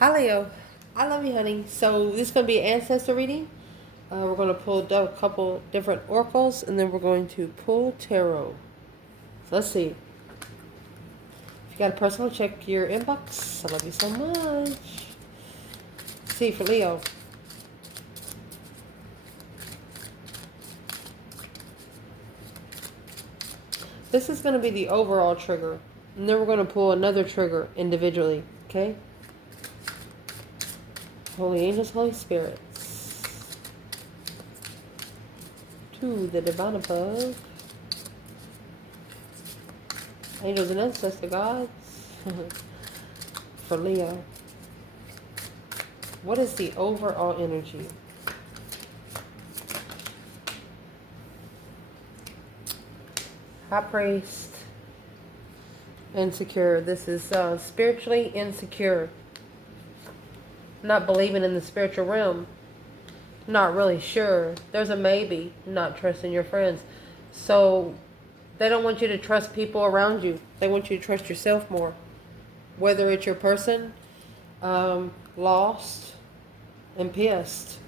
Hi Leo, I love you, honey. So this is going to be an ancestor reading. We're going to pull a couple different oracles, and then we're going to pull tarot. So let's see. If you got a personal, check your inbox. I love you so much. Let's see for Leo. This is going to be the overall trigger, and then we're going to pull another trigger individually. Okay. Holy angels, Holy spirits, to the divine above. Angels and ancestor gods. For Leo, what is the overall energy? High priest, insecure. This is spiritually insecure. Not believing in the spiritual realm. Not really sure. There's a maybe. Not trusting your friends. So they don't want you to trust people around you. They want you to trust yourself more. Whether it's your person, lost and pissed.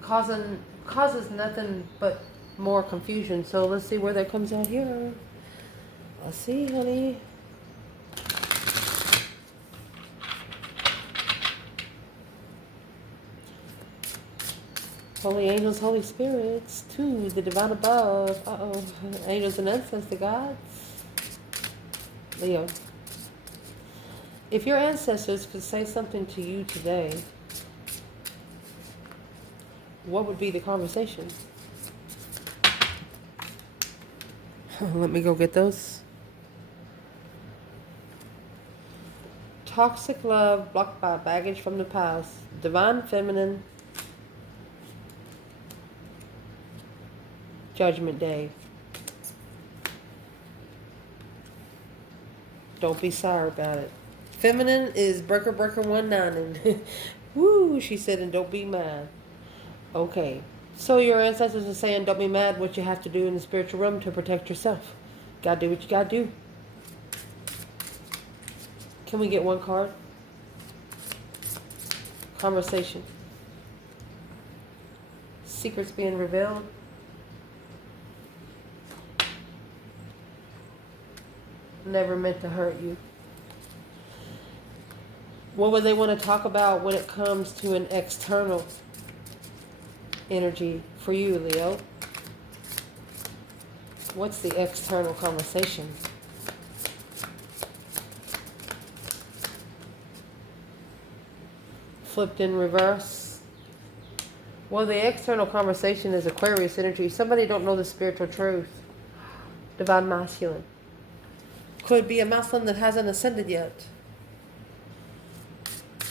Causes nothing but more confusion. So let's see where that comes out here. Let's see, honey. Holy angels, Holy spirits, to the divine above. Uh-oh. Angels and ancestor gods. Leo. If your ancestors could say something to you today, what would be the conversation? Let me go get those. Toxic love blocked by baggage from the past. Divine feminine. Judgment Day. Don't be sour about it. Feminine is breaker 19 and woo, she said, and don't be mad. Okay. So your ancestors are saying don't be mad, what you have to do in the spiritual realm to protect yourself. Gotta do what you gotta do. Can we get one card? Conversation. Secrets being revealed. Never meant to hurt you. What would they want to talk about when it comes to an external energy for you, Leo? What's the external conversation? Flipped in reverse. Well, the external conversation is Aquarius energy. Somebody don't know the spiritual truth. Divine masculine. Could be a masculine that hasn't ascended yet.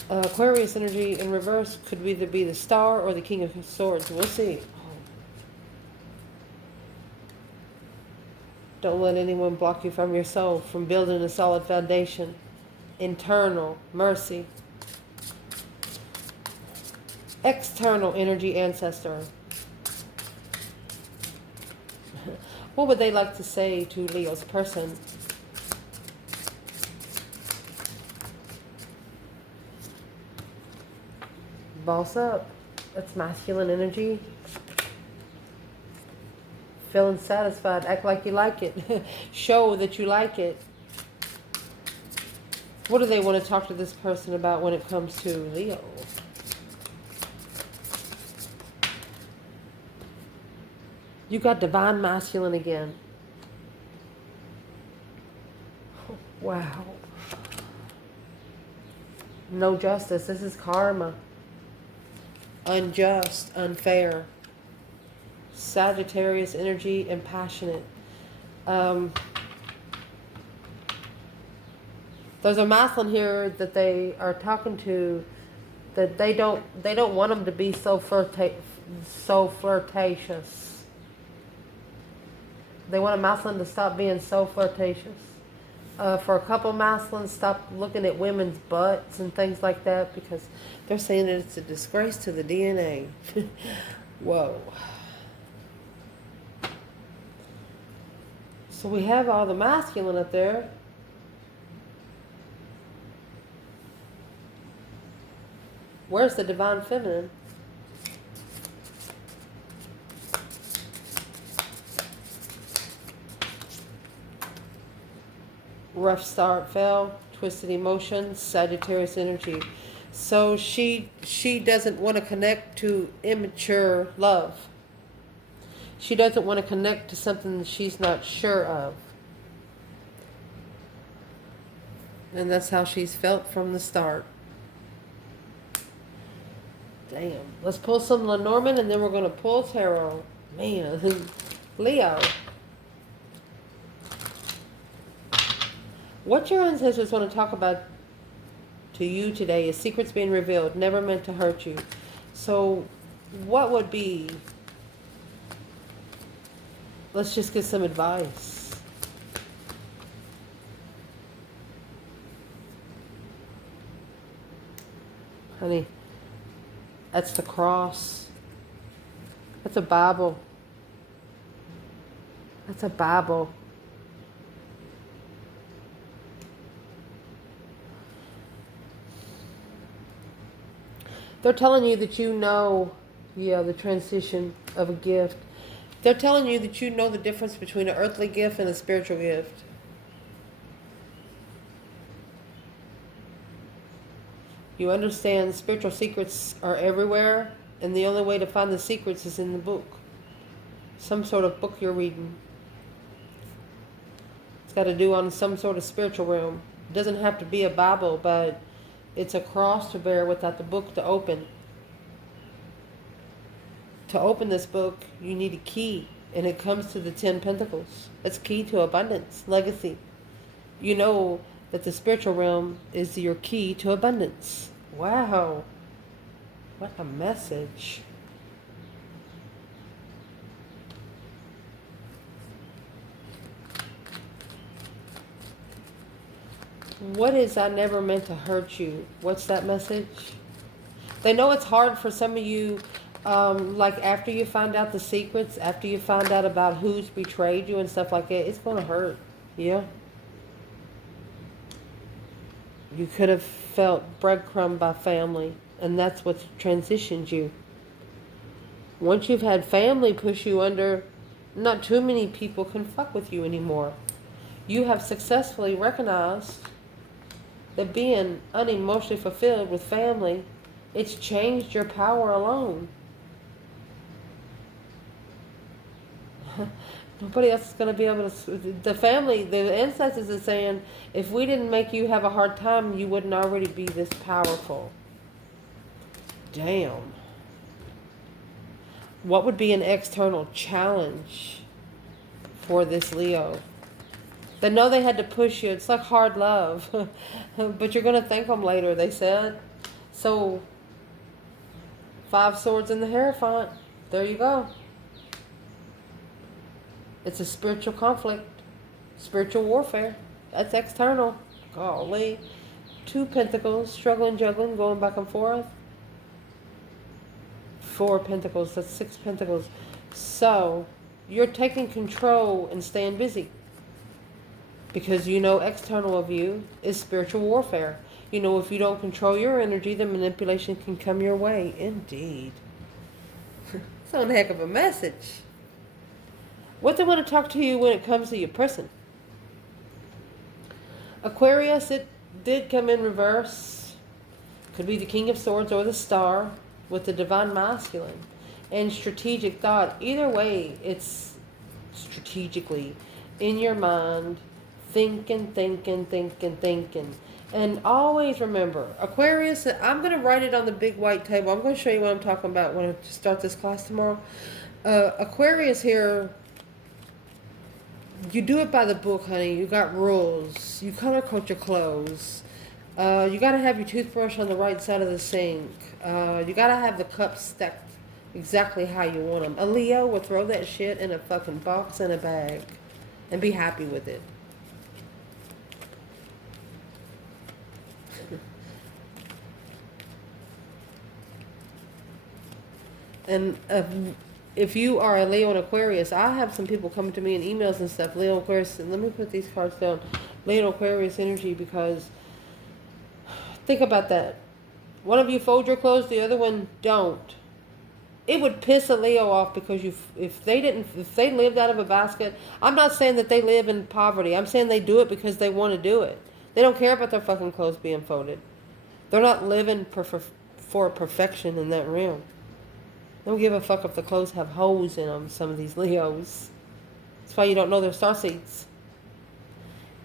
Aquarius energy in reverse could either be the Star or the King of Swords. We'll see. Don't let anyone block you from your soul, from building a solid foundation. Internal mercy. External energy ancestor. What would they like to say to Leo's person? Boss up. That's masculine energy. Feeling satisfied. Act like you like it. Show that you like it. What do they want to talk to this person about when it comes to Leo? You got divine masculine again. Wow. No justice. This is karma. Unjust, unfair. Sagittarius energy and passionate. There's a masculine here that they are talking to that they don't want them to be so flirtatious. They want a masculine to stop being so flirtatious. For a couple masculines, stop looking at women's butts and things like that because they're saying that it's a disgrace to the DNA. Whoa. So we have all the masculine up there. Where's the divine feminine? Rough start, fell, twisted emotions, Sagittarius energy. So she doesn't want to connect to immature love. She doesn't want to connect to something that she's not sure of. And that's how she's felt from the start. Damn. Let's pull some Lenormand and then we're going to pull tarot. Man. Leo. What your ancestors want to talk about to you today is secrets being revealed, never meant to hurt you. So what would be... Let's just get some advice. Honey, that's the cross. That's a Bible. That's a Bible. They're telling you that you know, the transition of a gift. They're telling you that you know the difference between an earthly gift and a spiritual gift. You understand spiritual secrets are everywhere, and the only way to find the secrets is in the book. Some sort of book you're reading. It's got to do on some sort of spiritual realm. It doesn't have to be a Bible, but it's a cross to bear without the book to open. To open this book, you need a key, and it comes to the 10 Pentacles. It's key to abundance, legacy. You know that the spiritual realm is your key to abundance. Wow. What a message. What is I never meant to hurt you? What's that message? They know it's hard for some of you, like after you find out the secrets, after you find out about who's betrayed you and stuff like that, it's going to hurt. Yeah. You could have felt breadcrumbed by family, and that's what's transitioned you. Once you've had family push you under, not too many people can fuck with you anymore. You have successfully recognized that being unemotionally fulfilled with family, it's changed your power alone. Nobody else is going to be able to... The family, the ancestors are saying, if we didn't make you have a hard time, you wouldn't already be this powerful. Damn. What would be an external challenge for this Leo? They know they had to push you. It's like hard love. But you're going to thank them later, they said. So, 5 swords in the Hierophant. There you go. It's a spiritual conflict. Spiritual warfare. That's external. Golly. 2 Pentacles. Struggling, juggling, going back and forth. 4 Pentacles. That's 6 Pentacles. So, you're taking control and staying busy. Because you know external of you is spiritual warfare. You know if you don't control your energy, the manipulation can come your way. Indeed. It's one heck of a message. What they want to talk to you when it comes to your person. Aquarius, it did come in reverse. Could be the King of Swords or the Star with the Divine Masculine. And strategic thought. Either way, it's strategically in your mind. Thinking. And always remember, Aquarius, I'm going to write it on the big white table. I'm going to show you what I'm talking about when I start this class tomorrow. Aquarius here, you do it by the book, honey. You got rules. You color code your clothes. You got to have your toothbrush on the right side of the sink. You got to have the cups stacked exactly how you want them. A Leo will throw that shit in a fucking box and a bag and be happy with it. And if you are a Leo and Aquarius, I have some people coming to me in emails and stuff. Leo, Aquarius, and let me put these cards down. Leo, Aquarius energy, because think about that. One of you fold your clothes, the other one don't. It would piss a Leo off because if they lived out of a basket, I'm not saying that they live in poverty. I'm saying they do it because they want to do it. They don't care about their fucking clothes being folded. They're not living for perfection in that realm. They don't give a fuck if the clothes have holes in them, some of these Leos. That's why you don't know their star seeds.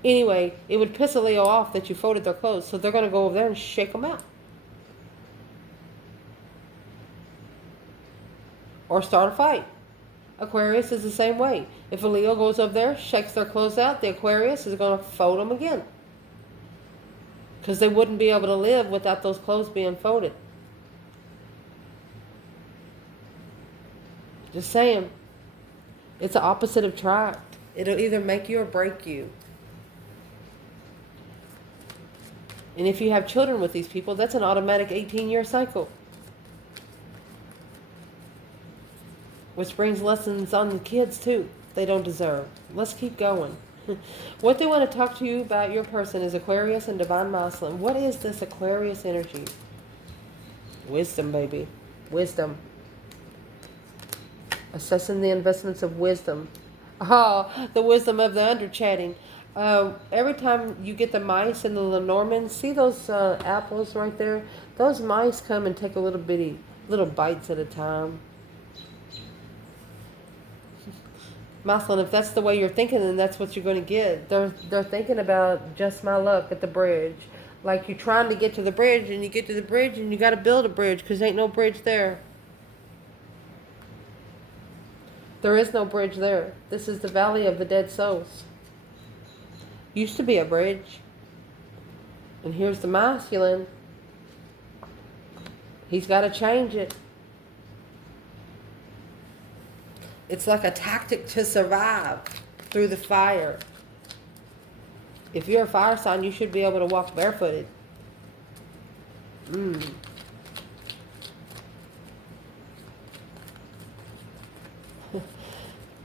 Anyway, it would piss a Leo off that you folded their clothes, so they're going to go over there and shake them out. Or start a fight. Aquarius is the same way. If a Leo goes up there, shakes their clothes out, the Aquarius is going to fold them again. Because they wouldn't be able to live without those clothes being folded. Just saying. It's the opposite of attract. It'll either make you or break you. And if you have children with these people, that's an automatic 18-year cycle. Which brings lessons on the kids too. They don't deserve. Let's keep going. What they want to talk to you about your person is Aquarius and Divine Masculine. What is this Aquarius energy? Wisdom, baby. Wisdom. Assessing the investments of wisdom. Oh, the wisdom of the under-chatting. Every time you get the mice and the Lenormands, see those apples right there? Those mice come and take a little bites at a time. Masculine, if that's the way you're thinking, then that's what you're going to get. They're thinking about just my luck at the bridge. Like you're trying to get to the bridge, and you get to the bridge, and you got to build a bridge because ain't no bridge there. There is no bridge there. This is the Valley of the Dead Souls. Used to be a bridge. And here's the masculine. He's got to change it. It's like a tactic to survive through the fire. If you're a fire sign, you should be able to walk barefooted.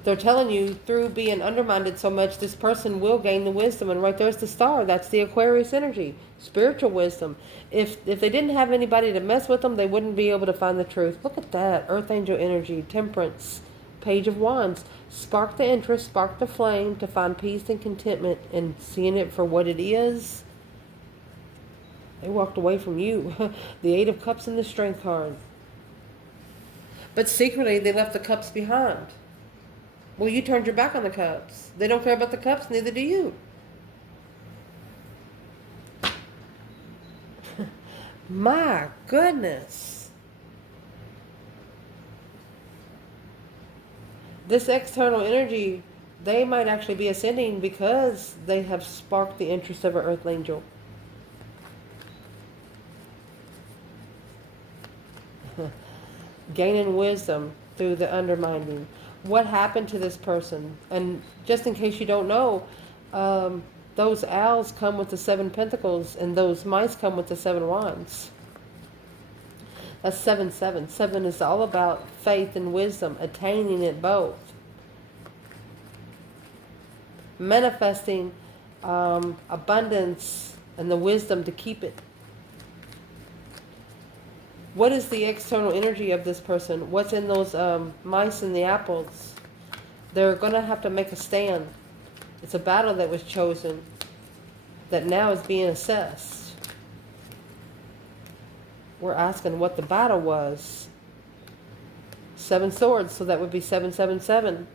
They're telling you through being undermined so much, this person will gain the wisdom. And right there's the star. That's the Aquarius energy. Spiritual wisdom. If they didn't have anybody to mess with them, they wouldn't be able to find the truth. Look at that. Earth angel energy. Temperance. Page of Wands. Spark the interest, spark the flame to find peace and contentment and seeing it for what it is. They walked away from you. The Eight of Cups and the Strength card. But secretly, they left the cups behind. Well, you turned your back on the cups. They don't care about the cups, neither do you. My goodness. This external energy, they might actually be ascending because they have sparked the interest of an earth angel. Gaining wisdom through the undermining. What happened to this person? And just in case you don't know, those owls come with the 7 pentacles and those mice come with the 7 wands. That's 7-7. 7 is all about faith and wisdom, attaining it both. Manifesting abundance and the wisdom to keep it. What is the external energy of this person? What's in those mice and the apples? They're going to have to make a stand. It's a battle that was chosen that now is being assessed. We're asking what the battle was. 7 swords, so that would be 777.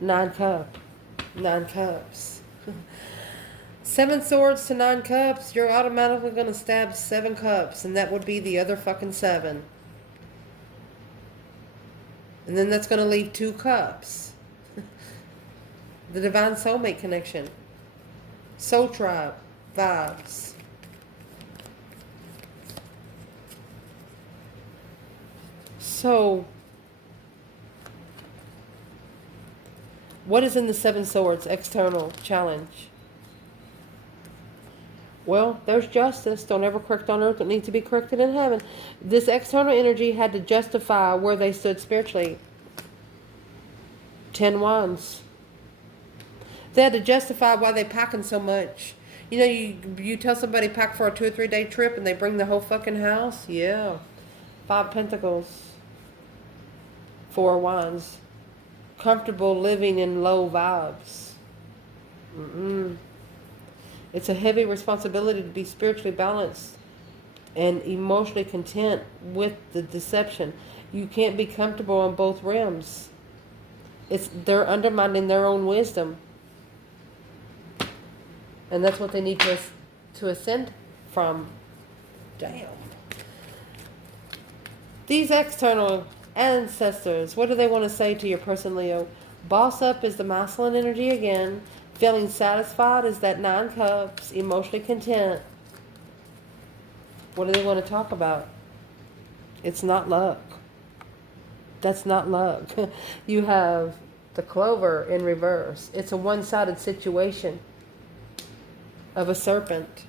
9 cups. 7 swords to 9 cups, you're automatically going to stab 7 cups, and that would be the other fucking 7. And then that's going to leave 2 cups. The divine soulmate connection. Soul tribe vibes. So, what is in the 7 swords? External challenge. Well, there's justice. Don't ever correct on earth what needs to be corrected in heaven. This external energy had to justify where they stood spiritually. 10 wands. They had to justify why they're packing so much. You know, you tell somebody pack for a 2 or 3 day trip and they bring the whole fucking house. Yeah. 5 Pentacles. 4 Wands. Comfortable living in low vibes. It's a heavy responsibility to be spiritually balanced and emotionally content with the deception. You can't be comfortable on both realms. They're undermining their own wisdom. And that's what they need to ascend from. Damn. These external ancestors, what do they want to say to your person, Leo? Boss up is the masculine energy again. Feeling satisfied is that 9 cups. Emotionally content. What do they want to talk about? It's not luck. That's not luck. You have the clover in reverse. It's a one-sided situation of a serpent,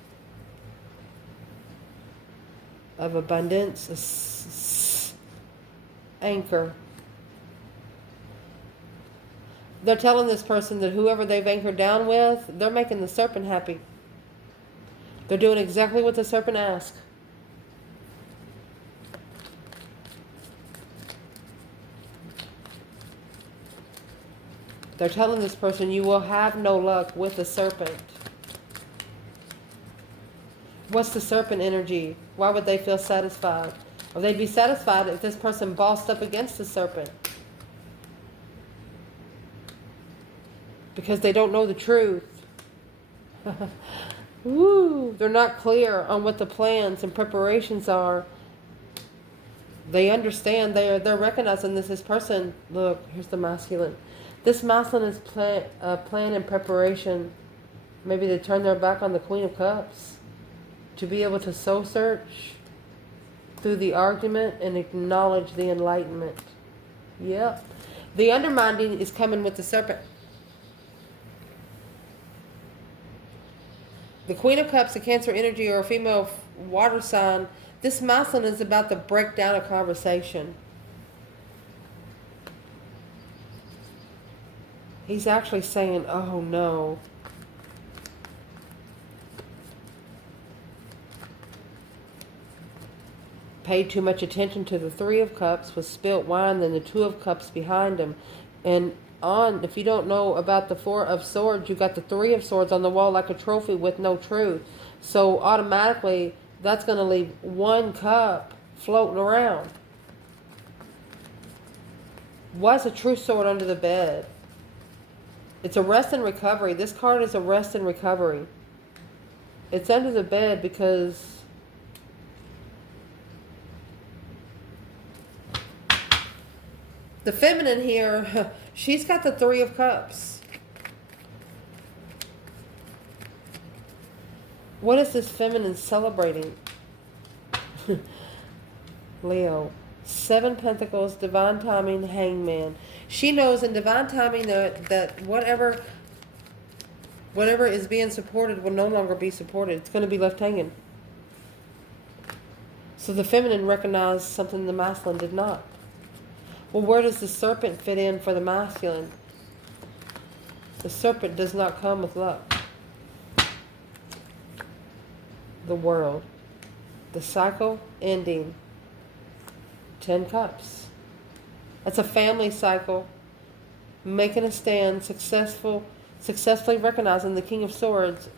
of abundance, anchor. They're telling this person that whoever they've anchored down with, they're making the serpent happy. They're doing exactly what the serpent asked. They're telling this person you will have no luck with the serpent. What's the serpent energy? Why would they feel satisfied? Or they'd be satisfied if this person bossed up against the serpent. Because they don't know the truth. Woo! They're not clear on what the plans and preparations are. They understand. They're recognizing this person. Look, here's the masculine. This masculine is plan and preparation. Maybe they turn their back on the Queen of Cups. To be able to soul search through the argument and acknowledge the enlightenment. Yep. The undermining is coming with the serpent. The Queen of Cups, a Cancer energy or a female water sign, this masculine is about to break down a conversation. He's actually saying, oh no. Paid too much attention to the 3 of Cups, was spilt wine, then the 2 of Cups behind him. And if you don't know about the 4 of Swords, you got the 3 of Swords on the wall like a trophy with no truth. So automatically, that's going to leave 1 cup floating around. Why's a true sword under the bed? It's a rest and recovery. This card is a rest and recovery. It's under the bed because the feminine here, she's got the 3 of Cups. What is this feminine celebrating? Leo. 7 Pentacles, divine timing, hangman. She knows in divine timing that whatever is being supported will no longer be supported. It's going to be left hanging. So the feminine recognized something the masculine did not. Well, where does the serpent fit in for the masculine? The serpent does not come with luck. The world. The cycle ending. 10 Cups. That's a family cycle. Making a stand. Successfully recognizing the King of Swords.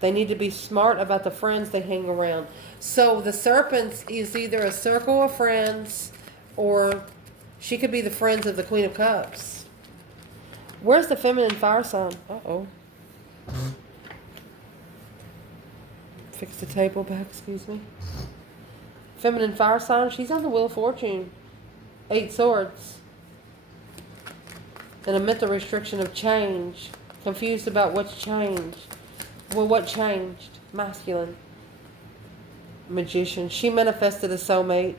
They need to be smart about the friends they hang around. So the serpent is either a circle of friends, or she could be the friends of the Queen of Cups. Where's the feminine fire sign? Uh-oh. Fix the table back, excuse me. Feminine fire sign, she's on the Wheel of Fortune. 8 Swords. And a mental restriction of change. Confused about what's changed. Well, what changed? Masculine. Magician. She manifested a soulmate.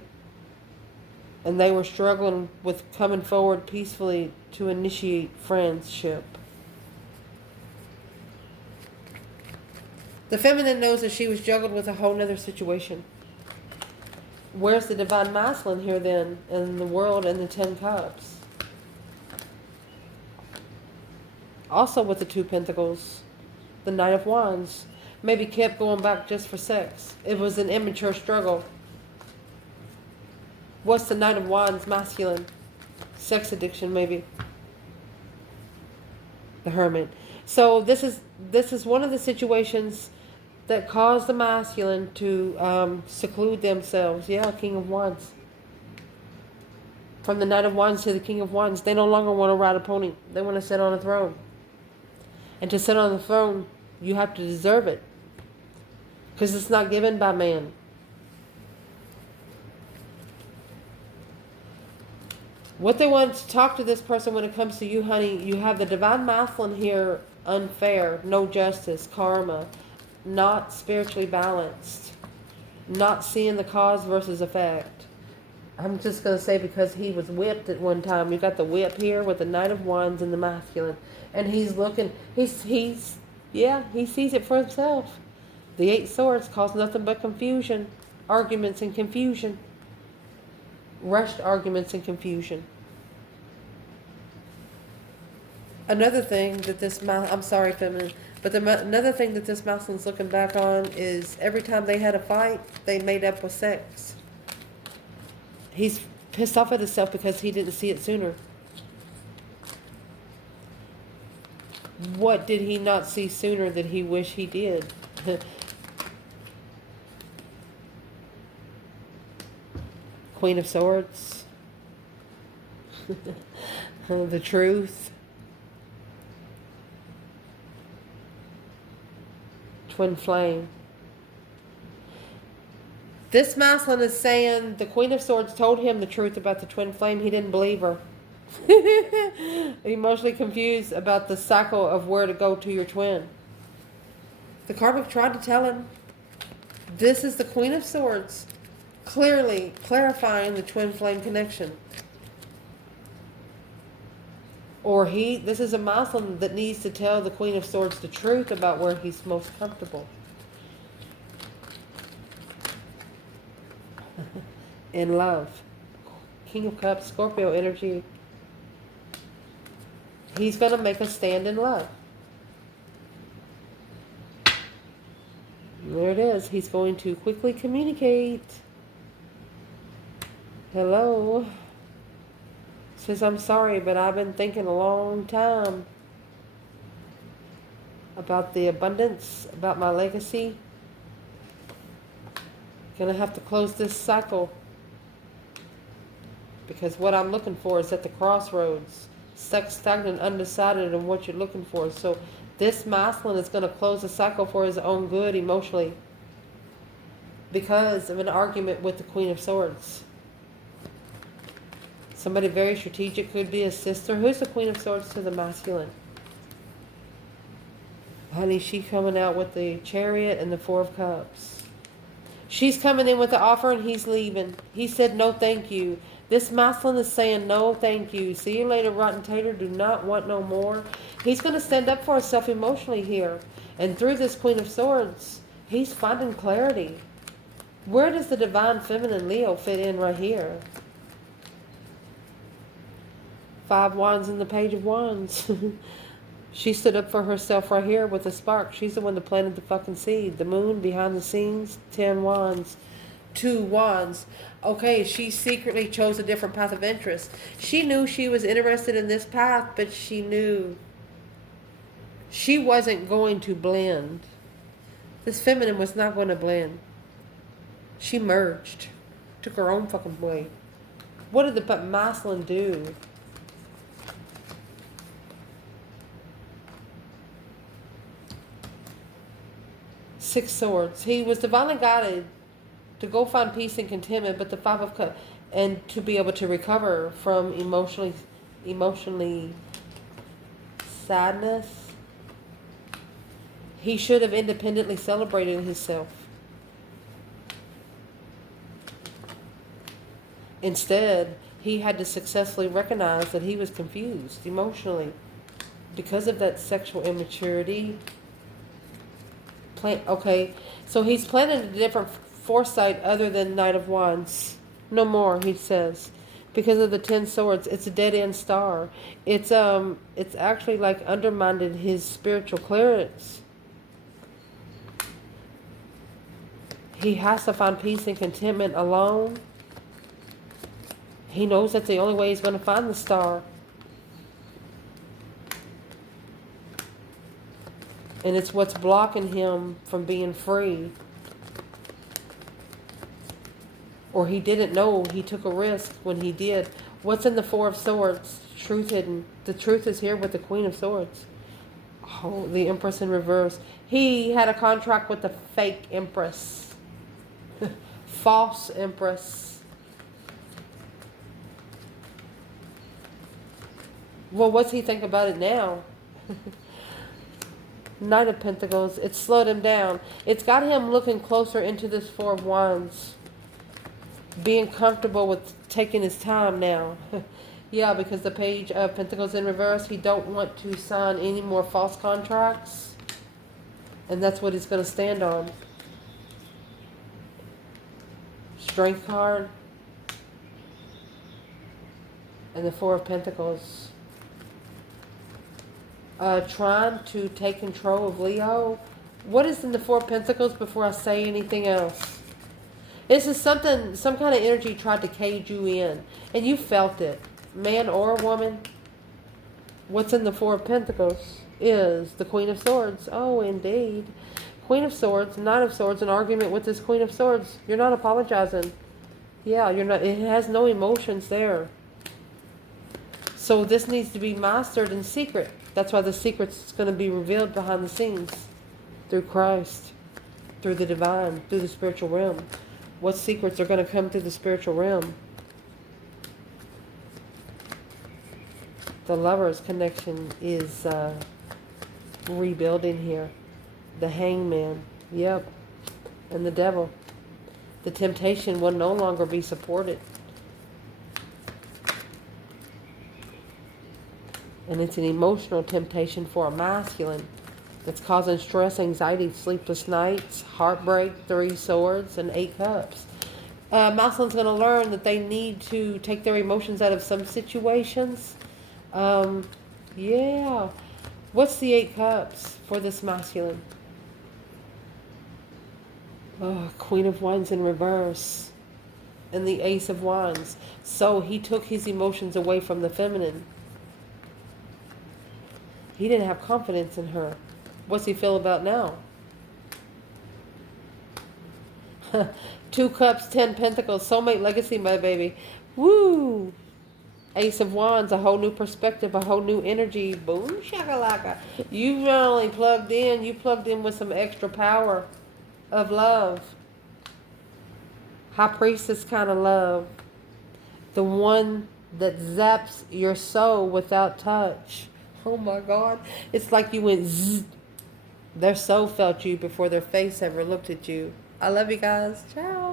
And they were struggling with coming forward peacefully to initiate friendship. The feminine knows that she was juggled with a whole nother situation. Where's the divine masculine here then in the world and the 10 Cups? Also with the 2 Pentacles. The Knight of Wands. Maybe kept going back just for sex. It was an immature struggle. What's the Knight of Wands masculine? Sex addiction, maybe. The Hermit. So this is one of the situations that caused the masculine to seclude themselves. Yeah, King of Wands. From the Knight of Wands to the King of Wands, they no longer want to ride a pony. They want to sit on a throne. And to sit on the throne, you have to deserve it. Because it's not given by man. What they want to talk to this person when it comes to you, honey, you have the divine masculine here, unfair, no justice, karma, not spiritually balanced, not seeing the cause versus effect. I'm just going to say because he was whipped at one time. You got the whip here with the Knight of Wands and the masculine. And he's looking, he sees it for himself. The 8 swords cause nothing but confusion, arguments and confusion. Rushed arguments and confusion. Another thing that this, I'm sorry, feminine, but another thing that this masculine's looking back on is every time they had a fight, they made up with sex. He's pissed off at himself because he didn't see it sooner. What did he not see sooner that he wished he did? Queen of Swords. The truth. Twin flame. This masculine is saying the Queen of Swords told him the truth about the twin flame. He didn't believe her. Emotionally confused about the cycle of where to go to your twin. The karmic tried to tell him. This is the Queen of Swords. Clearly clarifying the twin flame connection. Or this is a masculine that needs to tell the Queen of Swords the truth about where he's most comfortable. In love. King of Cups, Scorpio energy. He's going to make a stand in love. There it is. He's going to quickly communicate. Hello. Says, I'm sorry, but I've been thinking a long time about the abundance, about my legacy. Gonna have to close this cycle. Because what I'm looking for is at the crossroads. Stuck, stagnant, undecided on what you're looking for. So this masculine is going to close the cycle for his own good emotionally. Because of an argument with the Queen of Swords. Somebody very strategic, could be a sister. Who's the Queen of Swords to the masculine? Honey, she's coming out with the Chariot and the Four of Cups. She's coming in with the offer and he's leaving. He said, no, thank you. This masculine is saying, no, thank you. See you later, rotten tater. Do not want no more. He's going to stand up for himself emotionally here. And through this Queen of Swords, he's finding clarity. Where does the divine feminine Leo fit in right here? 5 wands and the Page of Wands. She stood up for herself right here with a spark. She's the one that planted the fucking seed. The moon behind the scenes, 10 wands. 2 wands. Okay, she secretly chose a different path of interest. She knew she was interested in this path, but she knew she wasn't going to blend. This feminine was not going to blend. She merged. Took her own fucking way. What did the masculine do? Six Swords. He was divinely guided to go find peace and contentment, but the 5 of Cups, and to be able to recover from emotionally sadness. He should have independently celebrated himself. Instead, he had to successfully recognize that he was confused emotionally because of that sexual immaturity. Okay, so he's planning a different foresight other than Knight of Wands. No more, he says. Because of the 10 swords, it's a dead-end star. It's actually like undermined his spiritual clearance. He has to find peace and contentment alone. He knows that's the only way he's going to find the star. And it's what's blocking him from being free. Or he didn't know he took a risk when he did. What's in the Four of Swords? Truth hidden. The truth is here with the Queen of Swords. Oh, the Empress in reverse. He had a contract with the fake Empress. False Empress. Well, what's he think about it now? Knight of Pentacles. It slowed him down. It's got him looking closer into this Four of Wands. Being comfortable with taking his time now. Yeah, because the Page of Pentacles in reverse, he don't want to sign any more false contracts. And that's what he's going to stand on. Strength card. And the Four of Pentacles. Trying to take control of Leo. What is in the Four of Pentacles before I say anything else? This is something, some kind of energy tried to cage you in. And you felt it. Man or woman. What's in the Four of Pentacles is the Queen of Swords. Oh, indeed. Queen of Swords, Knight of Swords, an argument with this Queen of Swords. You're not apologizing. Yeah, you're not. It has no emotions there. So this needs to be mastered in secret. That's why the secret's going to be revealed behind the scenes. Through Christ. Through the divine. Through the spiritual realm. What secrets are going to come through the spiritual realm? The Lover's connection is rebuilding here. The Hangman. Yep. And the Devil. The temptation will no longer be supported. And it's an emotional temptation for a masculine. That's causing stress, anxiety, sleepless nights, heartbreak, 3 swords, and 8 cups. Masculine's going to learn that they need to take their emotions out of some situations. Yeah. What's the 8 cups for this masculine? Oh, Queen of Wands in reverse. And the Ace of Wands. So he took his emotions away from the feminine. He didn't have confidence in her. What's he feel about now? 2 cups, 10 pentacles, soulmate legacy, my baby. Woo! Ace of Wands, a whole new perspective, a whole new energy. Boom, shakalaka. You not only plugged in, you plugged in with some extra power of love. High Priestess kind of love. The one that zaps your soul without touch. Oh my God. It's like you went zzz. Their soul felt you before their face ever looked at you. I love you guys. Ciao.